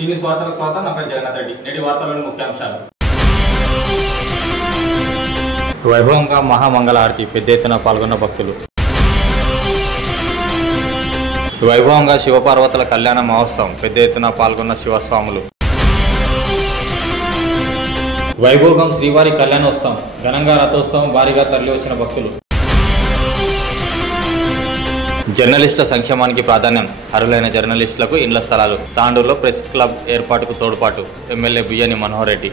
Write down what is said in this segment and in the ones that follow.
సీనియస్ వార్తలకు స్వాగతం. నా పేరు జగన్నాథ్ రెడ్డి. నేటి వార్తల్లోని ముఖ్యాంశాలు. వైభవంగా మహామంగళ హారతి, పెద్ద ఎత్తున పాల్గొన్న భక్తులు. వైభవంగా శివపార్వతుల కళ్యాణ మహోత్సవం, పెద్ద ఎత్తున పాల్గొన్న శివస్వాములు. వైభోగం శ్రీవారి కళ్యాణోత్సవం, ఘనంగా రథోత్సవం, భారీగా తరలి వచ్చిన భక్తులు. జర్నలిస్టుల సంక్షేమానికి ప్రాధాన్యం, అర్హులైన జర్నలిస్టులకు ఇండ్ల స్థలాలు. తాండూరులో ప్రెస్ క్లబ్ ఏర్పాటుకు తోడ్పాటు, ఎమ్మెల్యే బియ్యని మనోహర్ రెడ్డి.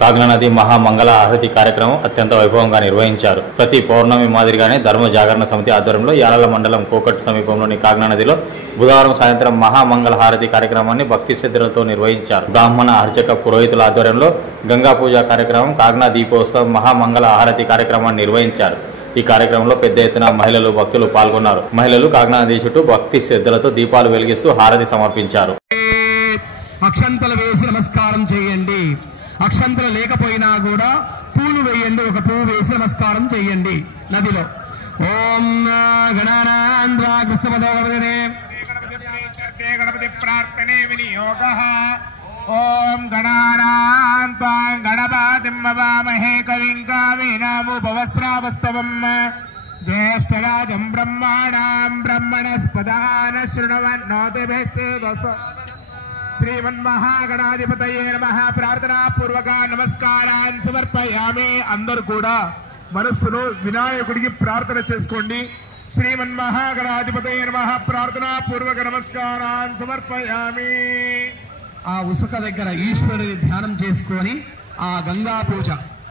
కాగ్నా నది మహామంగళ హారతి కార్యక్రమం అత్యంత వైభవంగా నిర్వహించారు. ప్రతి పౌర్ణమి మాదిరిగానే ధర్మ జాగరణ సమితి ఆధ్వర్యంలో యాలల మండలం కోకట్ సమీపంలోని కాగ్నా నదిలో బుధవారం సాయంత్రం మహామంగళ హారతి కార్యక్రమాన్ని భక్తి శ్రద్ధలతో నిర్వహించారు. బ్రాహ్మణ అర్చక పురోహితుల ఆధ్వర్యంలో గంగా పూజ కార్యక్రమం, కాగ్నా దీపోత్సవం, మహామంగళ హారతి కార్యక్రమాన్ని నిర్వహించారు. ఈ కార్యక్రమంలో పెద్ద ఎత్తున మహిళలు, భక్తులు పాల్గొన్నారు. మహిళలు కాగ్నా నది చుట్టూ భక్తి శ్రద్ధలతో దీపాలు వెలిగిస్తూ హారతి సమర్పించారు. అక్షంతలు వేసి నమస్కారం చేయండి. అక్షంతలు లేకపోయినా కూడా పూలు వేయండి. ఒక పువ్వు వేసి నమస్కారం చేయండి నదిలో. ఓం గణానాంధ్ర కృష్ణపదోవర్ధనే గణపతి ప్రార్థనే వినియోగ. ఓం గణానాంతాం గణపతిం వవామహే కవిం కవీనాముపవస్రావస్తవం. జ్యేష్ఠరాజం బ్రహ్మాణాం బ్రహ్మణస్పదాన శృణవన్నోతిభిస్సేదస. శ్రీమన్మహాగణాధిపతయే నమః. ప్రార్థనా పూర్వక నమస్కారాన్ని సమర్పయామి. అందరూ కూడా మనస్సులో వినాయకుడికి ప్రార్థన చేసుకోండి. శ్రీమన్మహాగణాధిపతయే నమః. ప్రార్థనా పూర్వక నమస్కారాన్ని సమర్పయామి. ఆ ఉసుక దగ్గర ఈశ్వరుని ధ్యానం చేసుకొని ఆ గంగా పూజ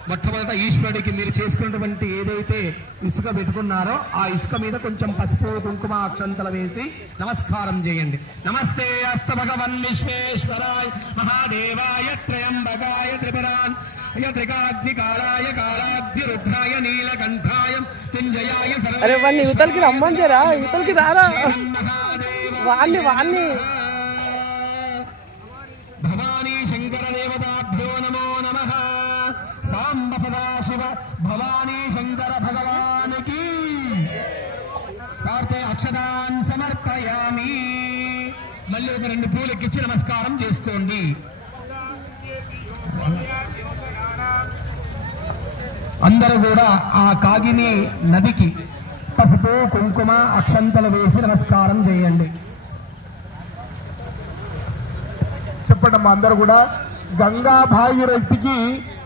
మొట్టమొదట ఈశ్వరుడికి మీరు చేసుకున్నటువంటి ఏదైతే ఇసుక పెట్టుకున్నారో ఆ ఇసుక మీద కొంచెం పసుపు కుంకుమ అక్షంతలు వేసి నమస్కారం చేయండి. నమస్తే అస్త భగవన్ విశ్వేశ్వరాయ మహాదేవాయ త్రయంబకాయ త్రిపురాన్ త్రికాగ్నికాలాయ కాలాగ్ని రుద్రాయ నీలకంఠాయ తుంజయాయ అరే వాడిని యువతలకి రమ్మని రా, యువతలకి రారా వాణ్ణి భవానీ శంకర దేవతాభ్యో నమో నమః. సాంబ సదాశివ భవానీ శంకర భగవానికి కార్తే అక్షదాన్ సమర్పయామి. మళ్ళీ ఒక 2 పూలు ఎక్కించి నమస్కారం చేసుకోండి. అందరూ కూడా ఆ కాగిని నదికి పసుపు కుంకుమ అక్షంతలు వేసి నమస్కారం చేయండి. చెప్పండి అమ్మా. అందరూ కూడా గంగా భాగీరథికి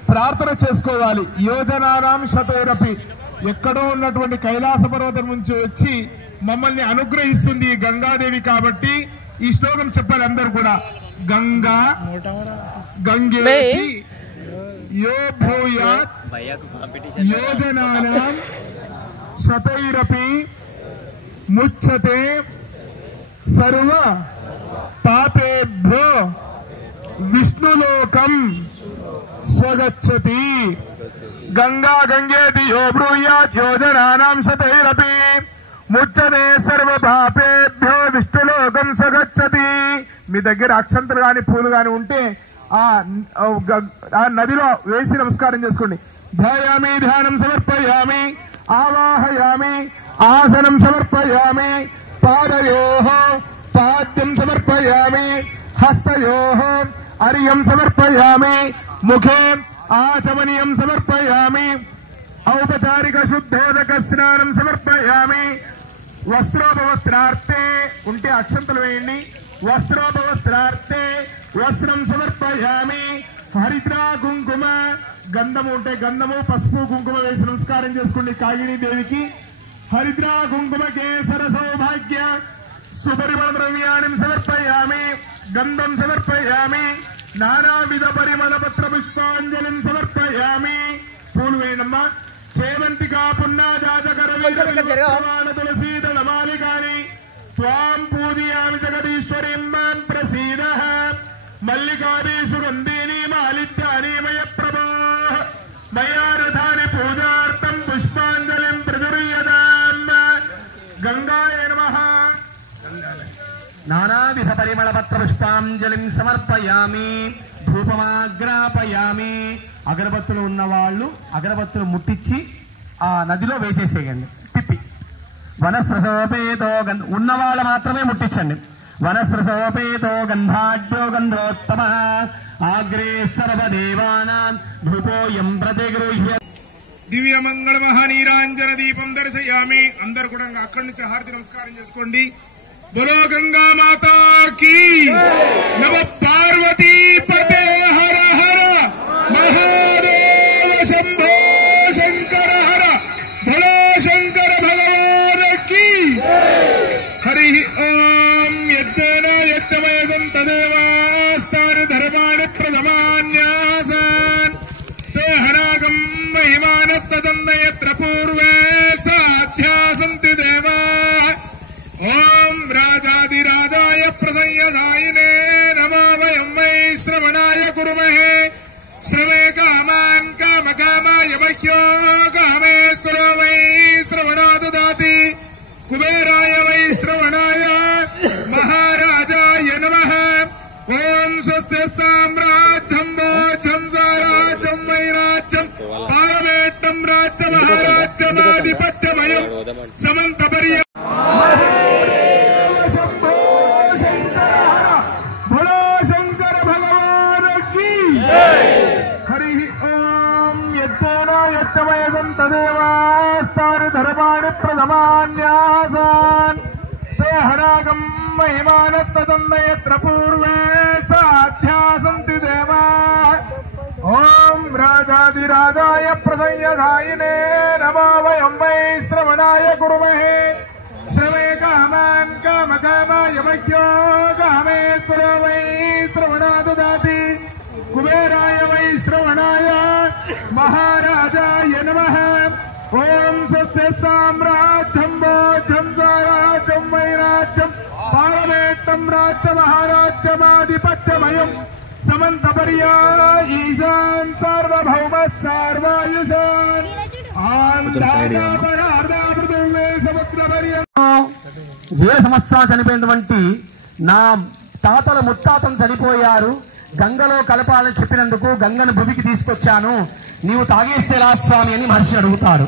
ప్రార్థన చేసుకోవాలి. యోజనానాం శతైరపి. ఎక్కడో ఉన్నటువంటి కైలాస పర్వతం నుంచి వచ్చి మమ్మల్ని అనుగ్రహిస్తుంది ఈ గంగాదేవి. కాబట్టి ఈ శ్లోకం చెప్పాలి అందరూ కూడా. గంగా గంగేతి యో భూయాత్ యోజనానాం శతైరపి ముచ్యతే సర్వ పాపేభ్యో విష్ణులోకం స్వగచ్చతి. గంగా గంగేతి యో బ్రూయాత్ యోజనానాం శతైరపి ముచ్యతే సర్వ పాపేభ్యో విష్ణులోకం స్వగచ్చతి. మీ దగ్గర అక్షంతలు గాని పూలు గాని ఉంటే ఆ నదిలో వేసి నమస్కారం చేసుకోండి. ధ్యాయామి ధ్యానం సమర్పయామి. ఆవాహయామి ఆసనం సమర్పయామి. పాదయోః పాద్యం సమర్పయామి. హస్తయోః అర్ఘ్యం సమర్పయామి. ముఖే ఆచమనీయం సమర్పయామి. ఔపచారిక శుద్ధోదక స్నానం సమర్పయామి. వస్త్రోపవస్త్రార్థే ఉంటే అక్షంతలు వేయండి. వస్త్రోపవస్త్రార్థే వస్త్రం సమర్పయామి. హరిద్రా కుంకుమ గంధము ఉంటే గంధము పసుపు కుంకుమ వేసి నమస్కారం చేసుకోండి కాగిని దేవికి. హరిద్రా కుంకుమ కేసర సౌభాగ్య సుపరిమళ ద్రవ్యాన్ని సమర్పయామి. గంధం సమర్పయామి. నానావిధ పరిమళ పత్ర పుష్పాంజలిం సమర్పయామి. పూలు వేయనమ్మా. చేమంతికా పున్నాజాజకర తులసీదళ మాలికాని త్వాం పూజయామి జగదీశ్వరీం మాం ప్రసీదః. మల్లికాది సుగంధిని మాలిత్యాని మయ ప్రభోః. మయా రథాని పూజార్థం పుష్పాంజలిం ప్రచుర్యతాం. గంగాయ నమః. నానావిధ పరిమళ పత్ర పుష్పాంజలిం సమర్పయామి. ధూపమాగ్రాపయామి. అగరబత్తులు ఉన్న వాళ్ళు అగరబత్తులు ముట్టించి ఆ నదిలో వేసేసేయండి తిప్పి. వనస్ప్రసోపేతో ఉన్నవాళ్ళు మాత్రమే ముట్టించండి. వనస్పృశోపేతో గంధాఢ్యో గంధోత్తమః ఆగ్రే సర్వదేవానాం ధూపోయం ప్రతిగృహ్య. దివ్య మంగళ మహానీరాంజన దీపం దర్శయామి. అందరు కూడా అక్కడి నుంచి హారతి నమస్కారం చేసుకోండి. బోలో గంగా మాతా కీ నమ పార్వతీ పతే హర హర మహాదేవ శంభో శంకర హర బోలో శంకర భగవాన్ కీ. హరి ఓం యజ్ఞేన యజ్ఞమయం తదేవాస్తాని ధర్మాణి ప్రథమాన్యాసాన్ తే హరాగం మహిమాన సదన్నయత్ర పూర్వే సాధ్యాసంతి దేవా. ఓం రాజాదిరాజాయ ప్రసయ్యసాయినే నమో వయం వై శ్రవణాయ కుర్మహే. శ్రవే కామాన్ కామకామాయ మహ్యో కామేశ్వరో వై శ్రవణో దదాతి. కుబేరాయ వై శ్రవణాయ మహారాజాయ నమః. ఓం స్వస్తి సామ్రాజ్యం భోజ్యం స్వరాజ్యం వైరాజ్యం పాలవేట్టం రాజ్య మహారాజ్యమాధిపత్యమయం సమంత పర్య. బోలో శంకర భగవాన్ కీ. హరి ఓం యజ్ఞేన యజ్ఞమయం తదేవాస్తాని ధర్మాణి ప్రథమాన్యాసాన్ తే హరాగం మహిమాన సదన్నయత్ర పూర్వే సాధ్యాసంతి దేవా. ఓం రాజాదిరాజాయ ప్రసయ్యసాయినే నమో వయం వై శ్రవణాయ కుర్మహే. శ్రవే కామాన్ కామకామాయ మహ్యో కామేశ్వరో వై శ్రవణో దదాతి. కుబేరాయ వై శ్రవణాయ మహారాజాయ నమః. ఓం స్వస్తి సామ్రాజ్యం భోజ్యం స్వరాజ్యం వైరాజ్యం పాలవేట్టం రాజ్య మహారాజ్యమాధిపత్యమయం సమంత పర్యా. ఈశాన్ సార్వభౌమ సార్వాయుషాన్ వేల సంవత్సరాలు చనిపోయినటువంటి నా తాతల ముత్తాతలు చనిపోయారు. గంగలో కలపాలని చెప్పినందుకు గంగను భూమికి తీసుకొచ్చాను, నీవు తాగేసేలా స్వామి అని మహర్షి అడుగుతాడు.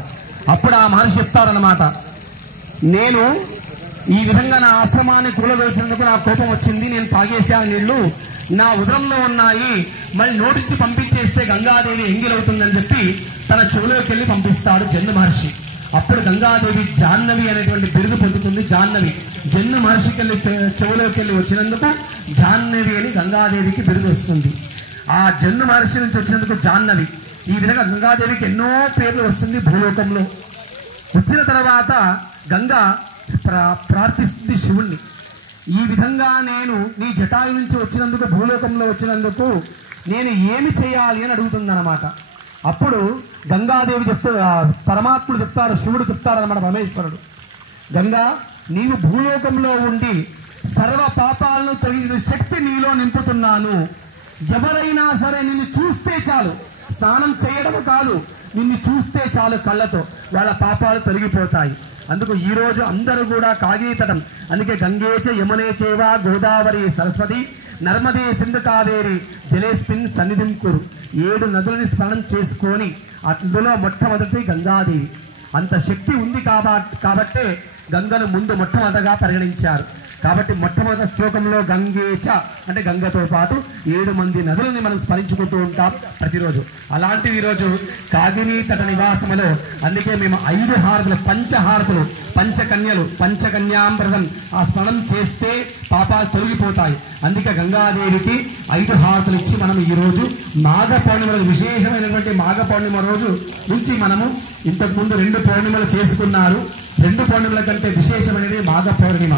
అప్పుడు ఆ మహర్షి చెప్తారనమాట, నేను ఈ విధంగా నా ఆశ్రమాన్ని కూలవేసినందుకు నాకు కోపం వచ్చింది, నేను తాగేసాను నీళ్లు, నా ఉదరంలో ఉన్నాయి, మళ్ళీ నోటించి పంపించేస్తే గంగాదేవి ఎంగిలవుతుందని చెప్పి తన చెవులోకి వెళ్ళి పంపిస్తాడు జన్ను మహర్షి. అప్పుడు గంగాదేవి జాహ్నవి అనేటువంటి బిరుదు పొందుతుంది. జాహ్నవి జన్ను మహర్షికి వెళ్ళి చెవులోకి వెళ్ళి వచ్చినందుకు జాహ్నవి అని గంగాదేవికి బిరుదు వస్తుంది. ఆ జన్ను మహర్షి నుంచి వచ్చినందుకు జాహ్నవి. ఈ విధంగా గంగాదేవికి ఎన్నో పేర్లు వస్తుంది భూలోకంలో. వచ్చిన తర్వాత గంగా ప్రార్థిస్తుంది శివుణ్ణి, ఈ విధంగా నేను నీ జటాయు నుంచి వచ్చినందుకు, భూలోకంలో వచ్చినందుకు నేను ఏమి చేయాలి అని అడుగుతుందన్నమాట. అప్పుడు గంగాదేవి పరమాత్ముడు చెప్తారు, శివుడు చెప్తారన్నమాట, పరమేశ్వరుడు, గంగా నీవు భూలోకంలో ఉండి సర్వ పాపాలను తొలగించిన శక్తి నీలో నింపుతున్నాను. ఎవరైనా సరే నిన్ను చూస్తే చాలు, స్నానం చేయడం కాదు, నిన్ను చూస్తే చాలు కళ్ళతో వాళ్ళ పాపాలు తొలగిపోతాయి. అందుకు ఈరోజు అందరూ కూడా కాగీతటం, అందుకే గంగేచ యమునే చేవ గోదావరి సరస్వతి నర్మదే సింధు కావేరి జలేస్మిన్ సన్నిధిం కురు. 7 నదులని స్నానం చేసుకొని అందులో మొట్టమొదటి గంగాదేవి. అంత శక్తి ఉంది కాబట్టే గంగను ముందు మొట్టమొదటిగా పరిగణించారు. కాబట్టి మొట్టమొదటి శ్లోకంలో గంగేచ అంటే గంగతో పాటు 7 మంది నదులని మనం స్మరించుకుంటూ ఉంటాం ప్రతిరోజు. అలాంటివి ఈరోజు కాగినీ తట నివాసములో, అందుకే మేము 5 హారతులు, పంచహారతులు, పంచకన్యలు, పంచకన్యామృతం ఆ స్మరణం చేస్తే పాపాలు తొలగిపోతాయి. అందుకే గంగాదేవికి 5 హారతులు ఇచ్చి మనం ఈరోజు మాఘ పౌర్ణిమ రోజు, విశేషమైనటువంటి మాఘ పౌర్ణిమ రోజు నుంచి మనము ఇంతకుముందు 2 పౌర్ణిమలు చేసుకున్నారు. 2 పౌర్ణిమల కంటే విశేషమైనది మాఘ పౌర్ణిమ.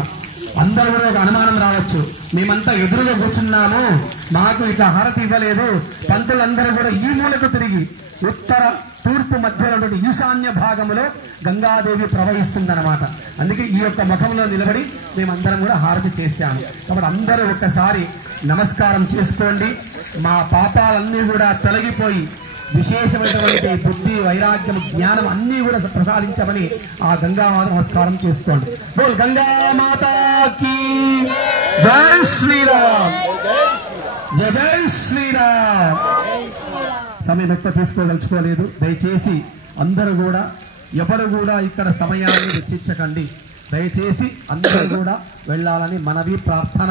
అందరూ కూడా ఒక అనుమానం రావచ్చు, మేమంతా ఎదురుగా కూర్చున్నాము, మాకు ఇట్లా హారతి ఇవ్వలేదు. పంతులందరూ కూడా ఈ మూలకు తిరిగి ఉత్తర తూర్పు మధ్యలో ఈశాన్య భాగంలో గంగాదేవి ప్రవహిస్తుందన్నమాట. అందుకే ఈ యొక్క ముఖంలో నిలబడి మేమందరం కూడా హారతి చేశాము. కాబట్టి అందరూ ఒక్కసారి నమస్కారం చేసుకోండి. మా పాపాలన్నీ కూడా తొలగిపోయి విశేషమైనటువంటి బుద్ధి, వైరాగ్యం, జ్ఞానం అన్నీ కూడా ప్రసాదించమని ఆ గంగామాత నమస్కారం చేసుకోండి. బోల్ గంగామాతాకి జై శ్రీరామ్, జై జై శ్రీరామ్. సమయం ఎక్కువ తీసుకోదలుచుకోలేదు. దయచేసి అందరూ కూడా ఎవరు కూడా ఇక్కడ సమయాన్ని వెచ్చించకండి. దయచేసి అందరూ కూడా వెళ్ళాలని మనవి ప్రార్థన.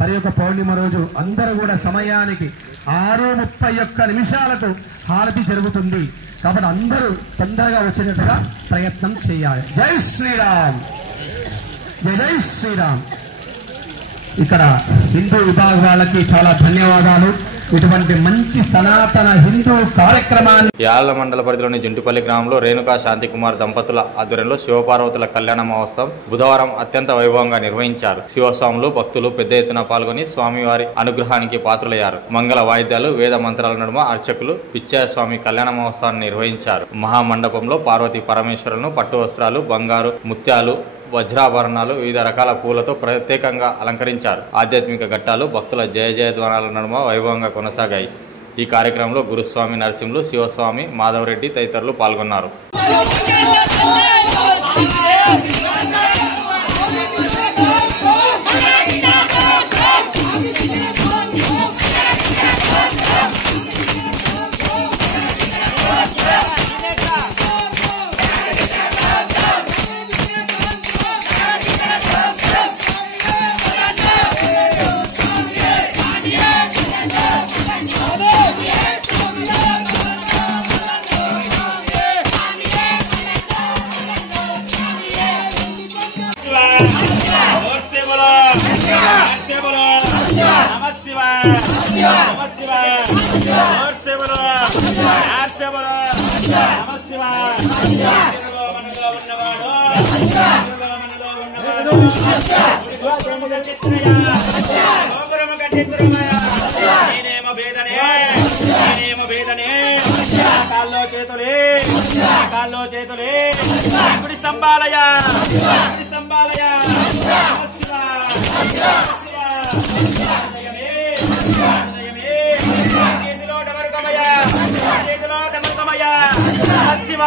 మరి ఒక పౌర్ణిమ రోజు అందరూ కూడా సమయానికి 6:31 హారతి జరుగుతుంది కాబట్టి అందరూ తొందరగా వచ్చేటట్టుగా ప్రయత్నం చేయాలి. జై శ్రీరామ్, జై జై శ్రీరామ్. ఇక్కడ హిందూ విభాగం వాళ్ళకి చాలా ధన్యవాదాలు. ఇటువంటి మంచి సనాతన హిందూ కార్యక్రమాన్ని యాళ్ల మండల పరిధిలోని జంటుపల్లి గ్రామంలో రేణుకా శాంతికుమార్ దంపతుల ఆధ్వర్యంలో శివపార్వతుల కళ్యాణ మహోత్సవం బుధవారం అత్యంత వైభవంగా నిర్వహించారు. శివస్వాములు భక్తులు పెద్ద ఎత్తున పాల్గొని స్వామివారి అనుగ్రహానికి పాత్రులయ్యారు. మంగళ వాయిద్యాలు వేద మంత్రాల నడుమ అర్చకులు పిచ్చయ్యస్వామి కళ్యాణ మహోత్సవాన్ని నిర్వహించారు. మహామండపంలో పార్వతీ పరమేశ్వరులను పట్టు వస్త్రాలు, బంగారు, ముత్యాలు, వజ్రాభరణాలు, వివిధ రకాల పూలతో ప్రత్యేకంగా అలంకరించారు. ఆధ్యాత్మిక ఘట్టాలు భక్తుల జయ జయధ్వానాల నడుమ వైభవంగా కొనసాగాయి. ఈ కార్యక్రమంలో గురుస్వామి నరసింహులు, శివస్వామి, మాధవరెడ్డి తదితరులు పాల్గొన్నారు. కాల్లో చేతులే గుడి స్తంభాలయ చేతిలో డమరుకమయ శివ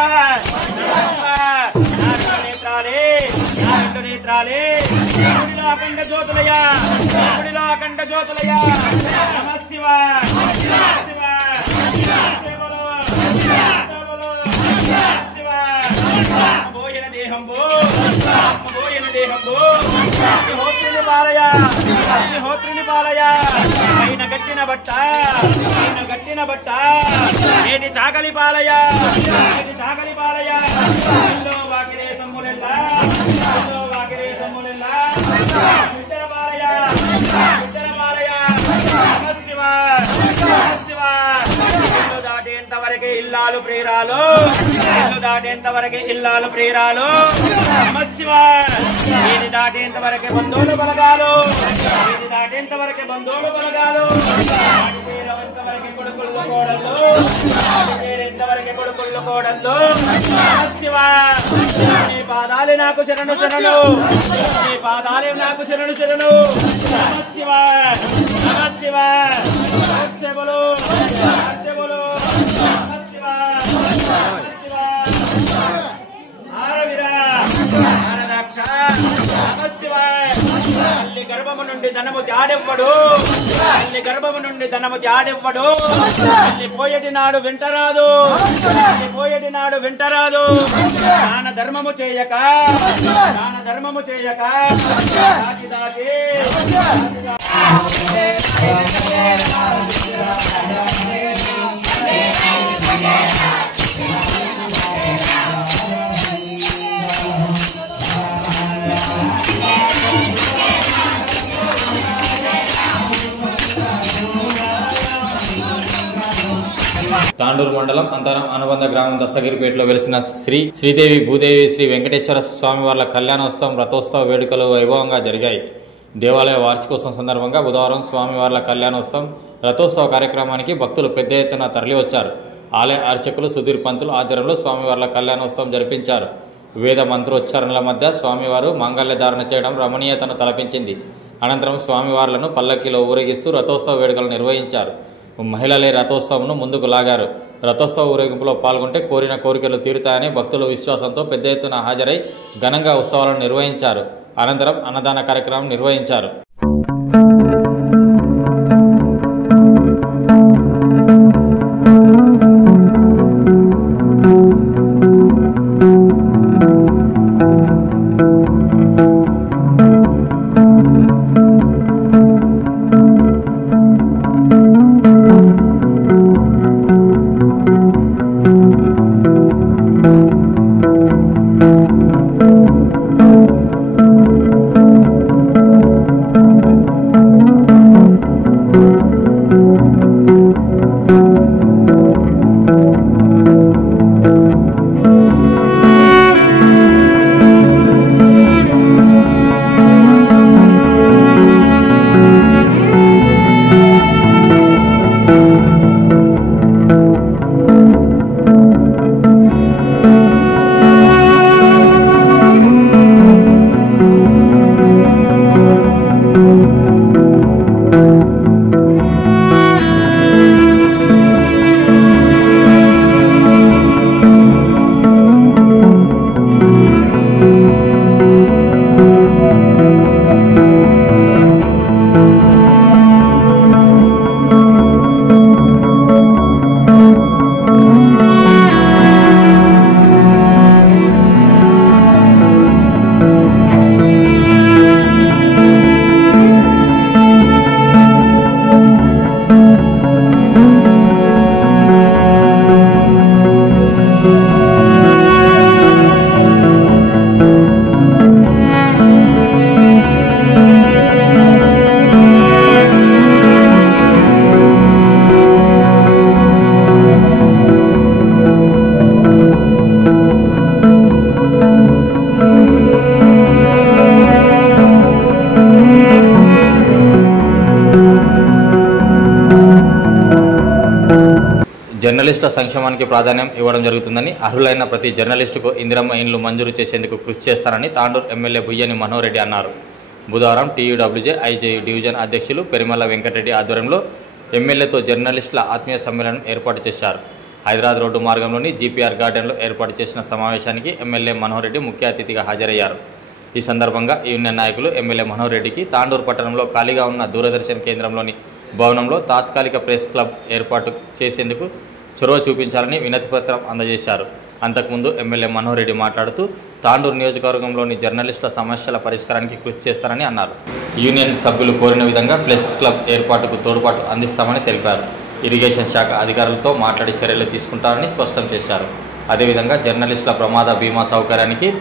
నేత్రాలే నేత్రాలే గుడిలో అఖండ జ్యోతులయ నమ శివ శివ పోయిన దేహంబో హోత్రుని పాలయ పైన గట్టిన బట్ట నేటి చాకలి పాలయ వాకిరే సమ్ములెల్లా విట్టర పాలయ శివ దాటేంత వరకే ఇల్లాలు ప్రియురాలు నమ శివ ఇది దాటేంత వరకే బంధువులు బలగాలు కొడుకులు కోడళ్ళు నమ శివ నీ పాదాలే నాకు శరణు నమ శివ తల్లి గర్భము నుండి ధనము జాడెవ్వడు తల్లి పోయేటి నాడు వింటరాదు దాన ధర్మము చేయక దాచి తాండూరు మండలం అంతరం అనుబంధ గ్రామం దస్తగిరిపేటలో వెలిసిన శ్రీదేవి భూదేవి శ్రీ వెంకటేశ్వర స్వామివార్ల కళ్యాణోత్సవం రథోత్సవ వేడుకలు వైభవంగా జరిగాయి. దేవాలయ వార్షికోత్సవం సందర్భంగా బుధవారం స్వామివార్ల కళ్యాణోత్సవం రథోత్సవ కార్యక్రమానికి భక్తులు పెద్ద ఎత్తున తరలివచ్చారు. ఆలయ అర్చకులు సుధీర్ పంతులు ఆధ్వర్యంలో స్వామివార్ల కళ్యాణోత్సవం జరిపించారు. వేద మంత్రోచ్చారణల మధ్య స్వామివారు మాంగళ్య ధారణ చేయడం రమణీయతను తలపించింది. అనంతరం స్వామివార్లను పల్లకిలో ఊరేగిస్తూ రథోత్సవ వేడుకలు నిర్వహించారు. మహిళలే రథోత్సవంను ముందుకు లాగారు. రథోత్సవ ఊరేగింపులో పాల్గొంటే కోరిన కోరికలు తీరుతాయని భక్తులు విశ్వాసంతో పెద్ద ఎత్తున హాజరై ఘనంగా ఉత్సవాలను నిర్వహించారు. అనంతరం అన్నదాన కార్యక్రమం నిర్వహించారు. జర్నలిస్టుల సంక్షేమానికి ప్రాధాన్యం ఇవ్వడం జరుగుతుందని, అర్హులైన ప్రతి జర్నలిస్టుకు ఇందిరమ్మ ఇండ్లు మంజూరు చేసేందుకు కృషి చేస్తారని తాండూరు ఎమ్మెల్యే బుయ్యని మనోహర్ రెడ్డి అన్నారు. బుధవారం టీయూడబ్ల్యూజే ఐజేయు డివిజన్ అధ్యక్షులు పెరిమల్ల వెంకటరెడ్డి ఆధ్వర్యంలో ఎమ్మెల్యేతో జర్నలిస్టుల ఆత్మీయ సమ్మేళనం ఏర్పాటు చేశారు. హైదరాబాద్ రోడ్డు మార్గంలోని జీపీఆర్ గార్డెన్లో ఏర్పాటు చేసిన సమావేశానికి ఎమ్మెల్యే మనోహర్ రెడ్డి ముఖ్య అతిథిగా హాజరయ్యారు. ఈ సందర్భంగా యూనియన్ నాయకులు ఎమ్మెల్యే మనోహర్ రెడ్డికి తాండూరు పట్టణంలో ఖాళీగా ఉన్న దూరదర్శన్ కేంద్రంలోని భవనంలో తాత్కాలిక ప్రెస్ క్లబ్ ఏర్పాటు చేసేందుకు చొరవ చూపించాలని వినతిపత్రం అందజేశారు. అంతకుముందు ఎమ్మెల్యే మనోహర్ రెడ్డి మాట్లాడుతూ తాండూరు నియోజకవర్గంలోని జర్నలిస్టుల సమస్యల పరిష్కారానికి కృషి చేస్తారని అన్నారు. యూనియన్ సభ్యులు కోరిన విధంగా ప్రెస్ క్లబ్ ఏర్పాటుకు తోడ్పాటు అందిస్తామని తెలిపారు. ఇరిగేషన్ శాఖ అధికారులతో మాట్లాడి చర్యలు తీసుకుంటారని స్పష్టం చేశారు. అదేవిధంగా జర్నలిస్టుల ప్రమాద బీమా సౌకర్యానికి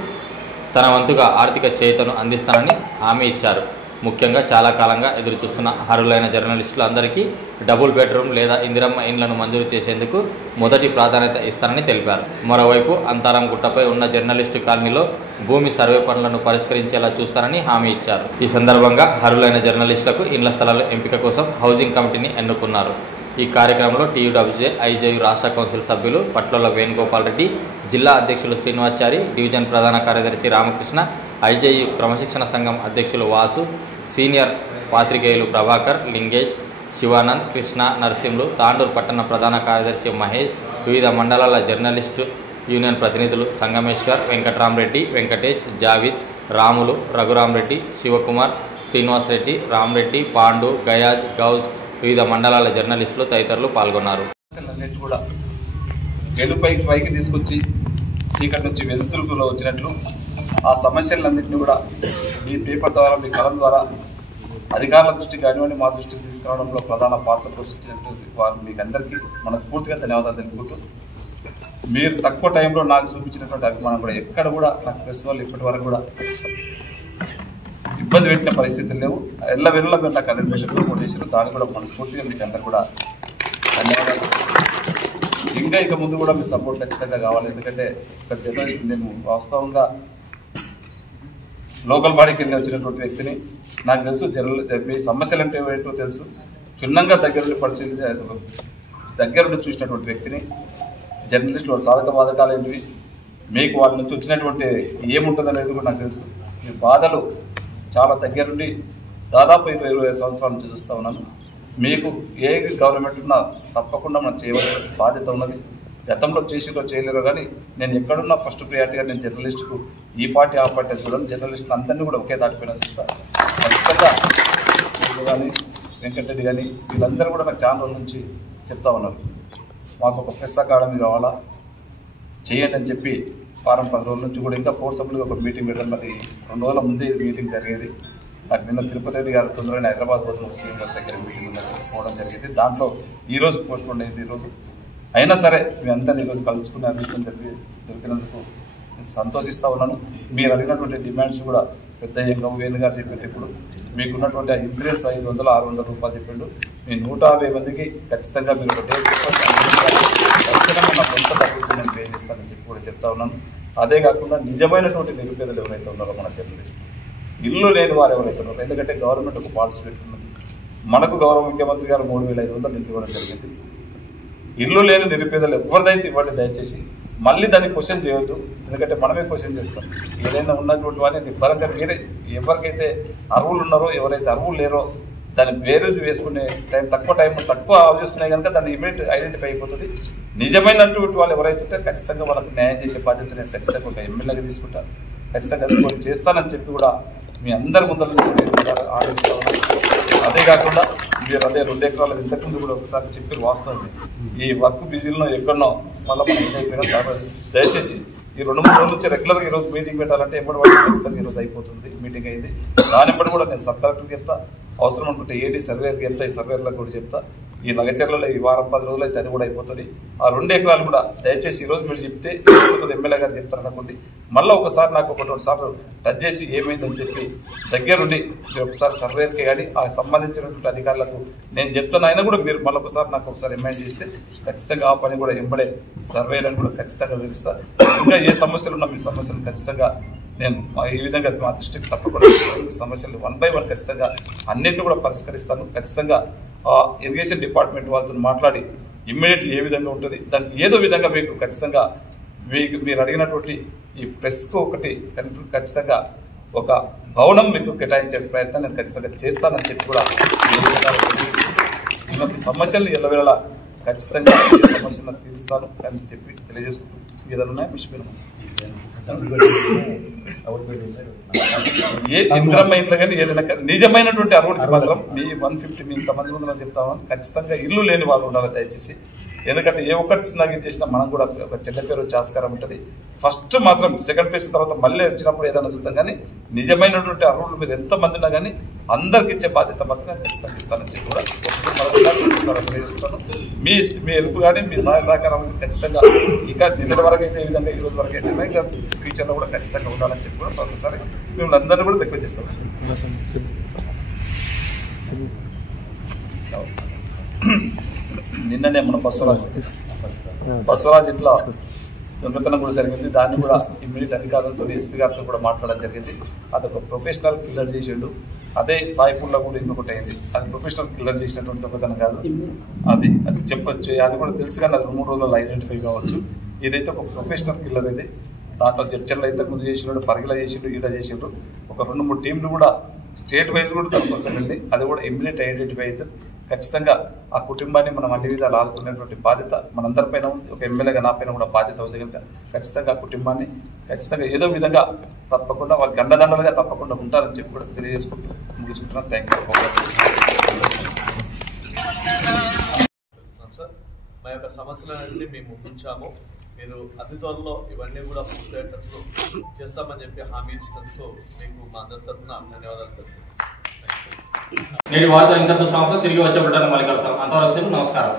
తన వంతుగా ఆర్థిక చేయూతను అందిస్తానని హామీ ఇచ్చారు. ముఖ్యంగా చాలా కాలంగా ఎదురుచూస్తున్న అర్హులైన జర్నలిస్టులందరికీ డబుల్ బెడ్రూమ్ లేదా ఇందిరమ్మ ఇండ్లను మంజూరు చేసేందుకు మొదటి ప్రాధాన్యత ఇస్తారని తెలిపారు. మరోవైపు అంతారం గుట్టపై ఉన్న జర్నలిస్టు కాలనీలో భూమి సర్వే పనులను పరిష్కరించేలా చూస్తారని హామీ ఇచ్చారు. ఈ సందర్భంగా అర్హులైన జర్నలిస్టులకు ఇండ్ల స్థలాల ఎంపిక కోసం హౌసింగ్ కమిటీని ఎన్నుకున్నారు. ఈ కార్యక్రమంలో టీయూడబ్ల్యూజే ఐజేయు రాష్ట్ర కౌన్సిల్ సభ్యులు పట్లల వేణుగోపాల్ రెడ్డి, జిల్లా అధ్యక్షులు శ్రీనివాచారి, డివిజన్ ప్రధాన కార్యదర్శి రామకృష్ణ, ఐజేయు క్రమశిక్షణ సంఘం అధ్యక్షులు వాసు, సీనియర్ పాత్రికేయులు ప్రభాకర్, లింగేష్, శివానంద్, కృష్ణ, నరసింహులు, తాండూరు పట్టణ ప్రధాన కార్యదర్శి మహేష్, వివిధ మండలాల జర్నలిస్టు యూనియన్ ప్రతినిధులు సంగమేశ్వర్, వెంకట్రామరెడ్డి, వెంకటేష్, జావిద్, రాములు, రఘురామరెడ్డి, శివకుమార్, శ్రీనివాస్ రెడ్డి, రామరెడ్డి, పాండు, గయాజ్, గౌజ్, వివిధ మండలాల జర్నలిస్టులు తదితరులు పాల్గొన్నారు. కూడా వెలుపైకి పైకి తీసుకొచ్చి చీకటి నుంచి వెలుతురులో వచ్చినట్లు ఆ సమస్యలన్నింటినీ కూడా మీ పేపర్ ద్వారా, మీ కలం ద్వారా అధికారుల దృష్టికి కానివ్వండి, మా దృష్టికి తీసుకురావడంలో ప్రధాన పాత్ర పోషించినట్టు వారు మీకు అందరికీ మనస్ఫూర్తిగా ధన్యవాదాలు తెలుపుకుంటూ, మీరు తక్కువ టైంలో నాకు చూపించినటువంటి అభిమానం కూడా ఎక్కడ కూడా నాకు ప్రెస్ వాళ్ళు ఇప్పటి వరకు కూడా ఇబ్బంది పెట్టిన పరిస్థితులు లేవు. ఎల్లవెల్ల మీరు నాకు 100% సపోర్ట్ చేశారు. దాన్ని కూడా మనస్ఫూర్తిగా మీకు అందరు కూడా ధన్యవాదాలు. ఇంకా ఇక ముందు కూడా మీ సపోర్ట్ ఖచ్చితంగా కావాలి. ఎందుకంటే ఇక్కడ జర్నలిస్ట్ నేను వాస్తవంగా లోకల్ బాడీకి వెళ్ళి వచ్చినటువంటి వ్యక్తిని. నాకు తెలుసు మీ సమస్యలు అంటే ఏంటో తెలుసు. క్షుణ్ణంగా దగ్గరుండి చూసినటువంటి వ్యక్తిని. జర్నలిస్టులు సాధక బాధకాలు ఏంటివి, మీకు వాళ్ళ నుంచి వచ్చినటువంటి ఏముంటుందనేది కూడా నాకు తెలుసు. మీ బాధలు చాలా దగ్గరుండి దాదాపు 20 సంవత్సరాల నుంచి చూస్తూ ఉన్నాను. మీకు ఏ గవర్నమెంట్ ఉన్నా తప్పకుండా మనం చేయవలసిన బాధ్యత ఉన్నది. గతంలో చేసిరో చేయలేరో కానీ నేను ఎక్కడున్నా ఫస్ట్ ప్రియారిటీగా నేను జర్నలిస్టుకు ఈ పార్టీ ఆ పార్టీ చూడడం, జర్నలిస్టులు అందరినీ కూడా ఒకే దాటిపైన చూస్తాను. ఖచ్చితంగా కానీ వెంకటరెడ్డి కానీ వీళ్ళందరూ కూడా నాకు చాలా రోజుల నుంచి చెప్తా ఉన్నారు, మాకు ఒక ప్రెస్ అకాడమీ కావాలా చేయండి అని చెప్పి వారం 10 రోజుల నుంచి కూడా ఇంకా ఫోర్సబుల్గా ఒక మీటింగ్ పెట్టడం. మరి 2 రోజుల ముందే ఇది మీటింగ్ జరిగేది. నాకు నిన్న తిరుపతి రెడ్డి గారు తొందరగా హైదరాబాద్ కోసం సీఎం గారి దగ్గర మీటింగ్ పోవడం జరిగింది. దాంట్లో ఈరోజు పోస్ట్పోన్ అయింది. ఈరోజు అయినా సరే మీ అందరినీ ఈరోజు కలుసుకునే అదృష్టం దొరికినందుకు సంతోషిస్తూ ఉన్నాను. మీరు అడిగినటువంటి డిమాండ్స్ కూడా పెద్ద వేణు గారు చెప్పారు. ఇప్పుడు మీకున్నటువంటి ఇన్సూరెన్స్ 500-600 రూపాయలు చెప్పిండు. మీ 150 మందికి ఖచ్చితంగా మీరు ఒక ఖచ్చితంగా నా సొంత డబ్బులు నేను పే చేస్తానని చెప్పి కూడా చెప్తా ఉన్నాను. అదే కాకుండా నిజమైనటువంటి నిరుపేదలు ఎవరైతే ఉన్నారో మన జర్నలిస్ట్ ఇల్లు లేని వారు ఎవరైతే ఉన్నారో, ఎందుకంటే గవర్నమెంట్ ఒక పాలసీ పెట్టుకున్నది. మనకు గౌరవ ముఖ్యమంత్రి గారు 3500 ఇంటి ఇవ్వడం జరిగింది. ఇల్లు లేని నిరుపేదలు ఎవరిదైతే ఇవ్వండి దయచేసి. మళ్ళీ దాన్ని క్వశ్చన్ చేయొద్దు, ఎందుకంటే మనమే క్వశ్చన్ చేస్తాం. ఏదైనా ఉన్నటువంటి వాడిని నిబ్బరంగా మీరే ఎవరికైతే అర్హులు ఉన్నారో, ఎవరైతే అర్హులు లేరో దాన్ని బేరేజ్ వేసుకునే తక్కువ ఆలోచిస్తున్నాయి కనుక దాన్ని ఇమీడియట్ ఐడెంటిఫై అయిపోతుంది. నిజమైనటువంటి వాళ్ళు ఎవరైతే ఉంటే ఖచ్చితంగా వాళ్ళకి న్యాయం చేసే బాధ్యత నేను ఖచ్చితంగా ఒక ఎమ్మెల్యేగా తీసుకుంటాను. ఖచ్చితంగా అది చేస్తానని చెప్పి కూడా మీ అందరి ముందర ఆలోచిస్తా ఉన్నాను. అదే కాకుండా మీరు అదే 2 ఎకరాలు ఇంతకుముందు కూడా ఒకసారి చెప్పి వాస్తవం. ఈ వర్క్ బిజీలో ఎక్కడనో మళ్ళీ మనం ఇదైపోయినా దయచేసి ఈ 2-3 రోజుల నుంచి రెగ్యులర్గా ఈరోజు మీటింగ్ పెట్టాలంటే ఎప్పటి వరకు ఖచ్చితంగా ఈరోజు అయిపోతుంది. మీటింగ్ అయింది. దాని బట్టి కూడా నేను సబ్ కలెక్టర్కి చెప్తా, అవసరం అనుకుంటే ఏడీ సర్వేర్కి చెప్తా, ఈ సర్వేర్లకు కూడా చెప్తా. ఈ లగచర్లలో ఈ వారం 10 రోజులు అయితే అది కూడా అయిపోతుంది. ఆ 2 ఎకరాలు కూడా దయచేసి ఈరోజు మీరు చెప్తే ఎమ్మెల్యే గారు చెప్తారు అనుకోండి. మళ్ళీ ఒకసారి నాకు 1-2 సార్లు టచ్ చేసి ఏమైందని చెప్పి దగ్గరుండి ఒకసారి సర్వేర్కి కానీ ఆ సంబంధించినటువంటి అధికారులకు నేను చెప్తాను. అయినా కూడా మీరు మళ్ళీ ఒకసారి రిమైండ్ చేస్తే ఖచ్చితంగా ఆ పని కూడా ఎంబడే సర్వేలను కూడా ఖచ్చితంగా వివరిస్తాను. ఇంకా ఏ సమస్యలు ఉన్నా మీ సమస్యలు ఖచ్చితంగా నేను ఈ విధంగా మా దృష్టికి తప్పకుండా సమస్యలు 1 by 1 ఖచ్చితంగా అన్నింటినీ కూడా పరిష్కరిస్తాను. ఖచ్చితంగా ఇరిగేషన్ డిపార్ట్మెంట్ వాళ్ళతో మాట్లాడి ఇమ్మీడియట్ ఏ విధంగా ఉంటుంది దానికి ఏదో విధంగా మీకు ఖచ్చితంగా మీరు అడిగినటువంటి ఈ ప్రెస్కు ఒకటి ఖచ్చితంగా ఒక భవనం మీకు కేటాయించే ప్రయత్నం నేను ఖచ్చితంగా చేస్తానని చెప్పి కూడా ఇలాంటి సమస్యలు ఎల్లవేళ ఖచ్చితంగా సమస్యలను తీరుస్తాను అని చెప్పి తెలియజేసుకుంటూ ఏదైనా ఉన్నాయా విషయం ఏ ఇంద్రమ్మ ఇంట్లో కానీ ఏదైనా నిజమైనటువంటి అర్హుడికి మాత్రం మీ 150 మీ ఇంతమంది ముందు చెప్తామని ఖచ్చితంగా ఇల్లు లేని వాళ్ళు ఉండాలి దయచేసి. ఎందుకంటే ఏ ఒక్కటి చిన్నగా చేసినా మనం కూడా ఒక చెడ్డ పేరు వచ్చే ఆస్కారం ఉంటుంది. ఫస్ట్ మాత్రం సెకండ్ ఫేజ్ తర్వాత మళ్ళీ వచ్చినప్పుడు ఏదైనా చూద్దాం, కానీ నిజమైనటువంటి అర్హులు మీరు ఎంతమంది ఉన్నా కానీ అందరికి ఇచ్చే బాధ్యత మాత్రం ఖచ్చితంగా ఇస్తానని చెప్పి కూడా తెలియజేస్తున్నాను. మీ హెల్ప్ కానీ మీ సహాయ సహకారం ఖచ్చితంగా ఇంకా నిన్నటి వరకు అయితే ఈ విధంగా ఈ రోజు వరకు అయితే ఇంకా ఫ్యూచర్లో కూడా ఖచ్చితంగా ఉండాలని చెప్పి కూడా మరొకసారి మిమ్మల్ని అందరినీ కూడా రిక్వెస్ట్ చేస్తాం. నిన్ననే మన బస్వరాజ్ ఇంట్లో దొంగతనం కూడా జరిగింది. దాన్ని కూడా ఇమ్మీడియట్ అధికారులతో ఎస్పీ గారితో కూడా మాట్లాడడం జరిగింది. అదొక ప్రొఫెషనల్ కిల్లర్ చేసిండు. అదే సాయిపూర్లో కూడా ఇంకొకటి అయింది. అది ప్రొఫెషనల్ కిల్లర్ చేసినటువంటి దొంగతనం కాదు, అది చెప్పొచ్చు. అది కూడా తెలుసు కానీ అది 2-3 రోజుల్లో ఐడెంటిఫై కావచ్చు. ఇదైతే ఒక ప్రొఫెషనల్ కిల్లర్ ఇది. దాంట్లో జడ్చర్లు ఇంతకుముందు చేసిండు, పరిగిలా చేసిండు, ఈడ చేసిండు. ఒక 2-3 టీంలు కూడా స్టేట్ వైజ్ కూడా దానికోసం వెళ్ళి అది కూడా ఇమ్మీడియట్ ఐడెంటిఫై అయితే ఖచ్చితంగా ఆ కుటుంబాన్ని మనం అన్ని విధాలు ఆదుకునేటువంటి బాధ్యత మనందరిపైన ఉంది. ఒక ఎమ్మెల్యేగా నా పైన కూడా బాధ్యత ఉంది కనుక ఖచ్చితంగా ఆ కుటుంబాన్ని ఖచ్చితంగా ఏదో విధంగా తప్పకుండా వాళ్ళకి అండదండలుగా తప్పకుండా ఉంటారని చెప్పి కూడా తెలియజేసుకుంటూ ముగించుకుంటున్నాను. Thank you sir. మా యొక్క సమస్యలన్నీ మేము ఉంచాము. మీరు అతి త్వరలో ఇవన్నీ కూడా పూర్తయ్యేటట్లు చేస్తామని చెప్పి హామీ ఇచ్చినందుకు మీకు మా అందరి తరఫున ధన్యవాదాలు తెలుపుతున్నాను. నేటి వార్తలు ఇంతతో సమాప్తం. తిరిగి వచ్చే మళ్ళీ కలుద్దాం. అంతవరకు నమస్కారం.